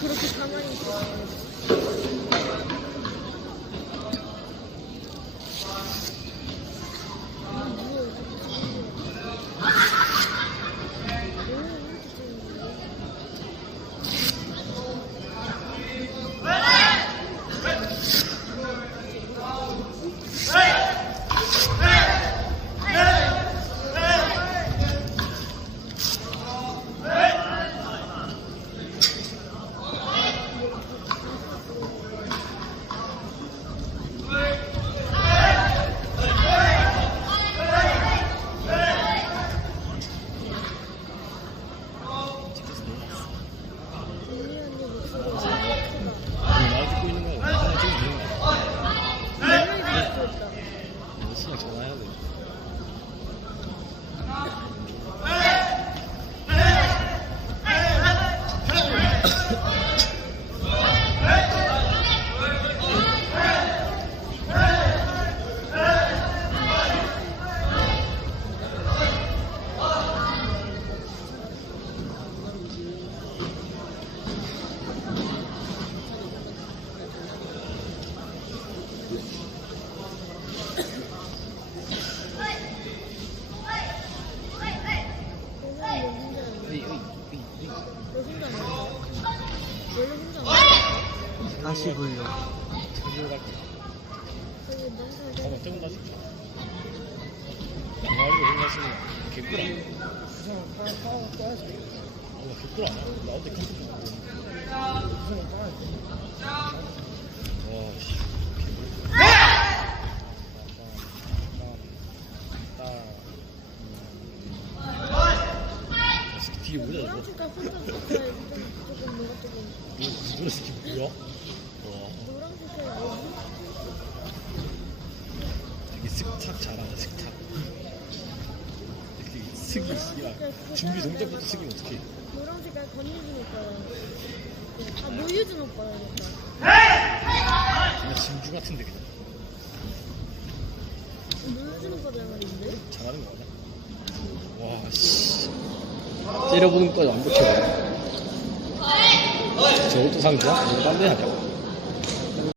그렇게 가만히 있어. 다시 보려. 잠깐만 조금 다시. 말고 생각하시면 개꿀 아니야? 개꿀 아니야? 나 어때 컴퓨터 좀 와, 씨. 뒤에 뭐야 저거? 노란색깔 혼자 색깔 조금 뭐가 조금 노란 새끼 뭐야? 와, 노란 색깔 뭐지? 되게 슥탁 잘한다 슥탁. 되게 스기 씨야. 준비 동작부터 스기면 어떡해? 노란 색깔 권유준 오빠야. 아 노유준 오빠야겠다. 그냥 진주 같은데 그냥. 노유준 오빠 닮았는데? 잘하는 거 아니야? 와 씨. 째려보는 것까지 완벽해. 저것도 상주야? 이거 딴데 하냐?